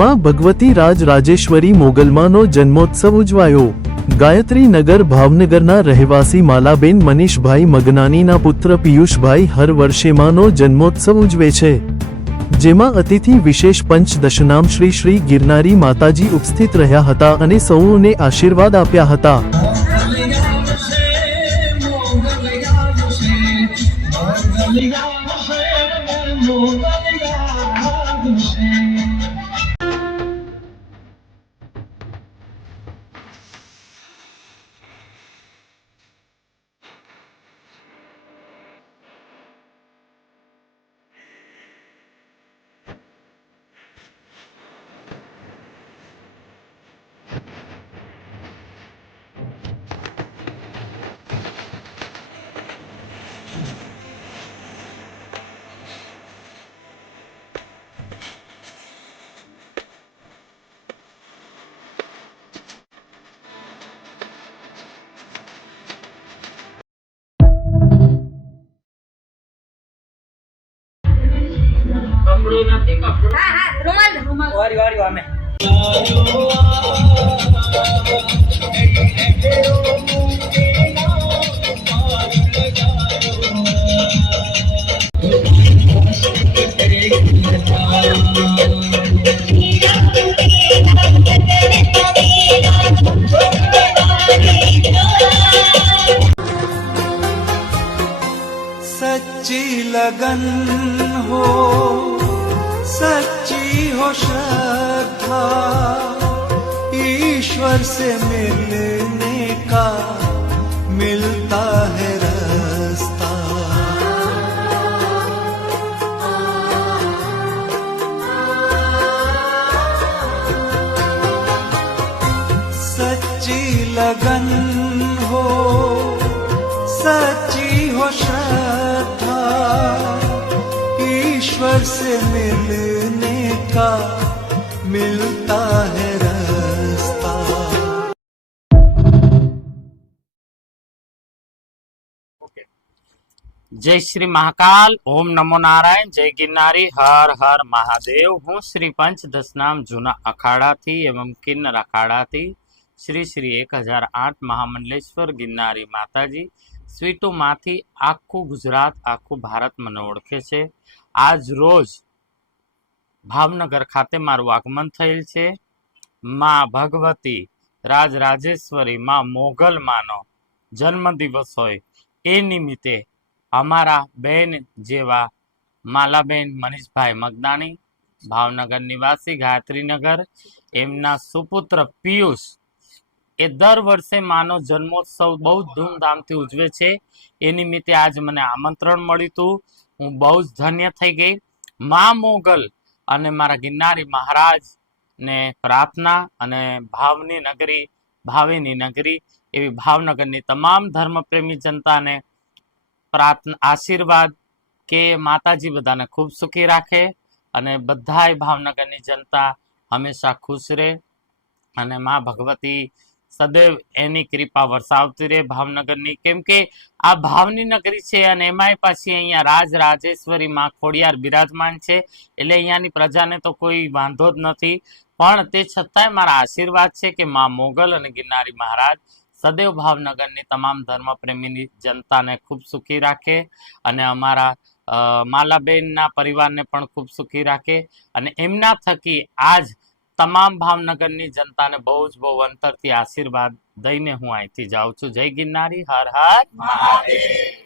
માં ભગવતી રાજરાજેશ્વરી મોગલમાનો જન્મોત્સવ ઉજવાયો। ગાયત્રી નગર ભાવનગરના રહેવાસી માલાબેન મનીષભાઈ મગનાનીના પુત્ર પિયુષભાઈ હર વર્ષે માનો જન્મોત્સવ ઉજવે છે, જેમાં અતિથિ વિશેષ પંચદશનામ શ્રી શ્રી ગિરનારી માતાજી ઉપસ્થિત રહ્યા હતા અને સૌને આશીર્વાદ આપ્યા હતા। सच्ची लगन हो, सच्ची हो श्रद्धा, ईश्वर से मिलने का मिलता है रास्ता। सच्ची लगन हो, सच्ची हो श्रद्धा, ईश्वर से मिलने का मिलता है रास्ता। जय श्री महाकाल, ओम नमो नारायण, जय गिरनारी, हर हर महादेव। हूँ श्री पंच दशनाम जूना अखाड़ा थी एवं किन्नर अखाड़ा थी श्री श्री 1008 महामंडलेश्वर गिरनारी माताजी स्वीटो माथी आखू गुजरात आखू भारत मने ओळखे छे। आज रोज भावनगर खाते मारू आगमन थयेल छे। मां भगवती राजराजेश्वरी मां मोगल मानो जन्म दिवस होय ए निमित्ते अमारा बेन जेवा मालाबेन मनीषभाई मगनानी भावनगर निवासी गायत्री नगर एमना सुपुत्र पीयूष ए दर वर्षे मानो जन्मोत्सव बहुत धूमधामथी उजवे छे। ए निमित्ते आज मने आमंत्रण मळ्युं हतुं। हूँ बहु ज धन्य थई गई। मां मोगल अने मारा गिरनारी महाराज ने प्रार्थना अने भावनी नगरी भावीनी नगरी एवी भावनगरनी तमाम धर्मप्रेमी जनता ने प्रार्थना आशीर्वाद के माताजी बधाने खूब सुखी राखे अने बधाय भावनगरनी जनता हमेशा खुश रहे अने मां भगवती सदैव एनी कृपा वरसावती रहे भावनगरनी। केम के आ भावनी नगरी छे अने एमांय पाછી अहींया राजराजेश्वरी मां खोडियार बिराजमान छे એટલે અહીંયાની પ્રજાને તો કોઈ વાંધો જ નથી, પણ તે છતાંય મારા આશીર્વાદ છે કે માं મોગલ અને ગિરનારી મહારાજ સदैव ભાવનગરની તમામ ધર્મપ્રેમીની જનતાને ખૂબ સુખી રાખે અને અમારા માલાબેનના પરિવારને પણ ખૂબ સુખી રાખે અને એમના થકી આજ તમામ ભાવનગરની જનતાને બહુ અંતરથી આશીર્વાદ દઈને હું અહીંથી જાઉં છું। જય ગિરનારી, હર હર મહાદેવ।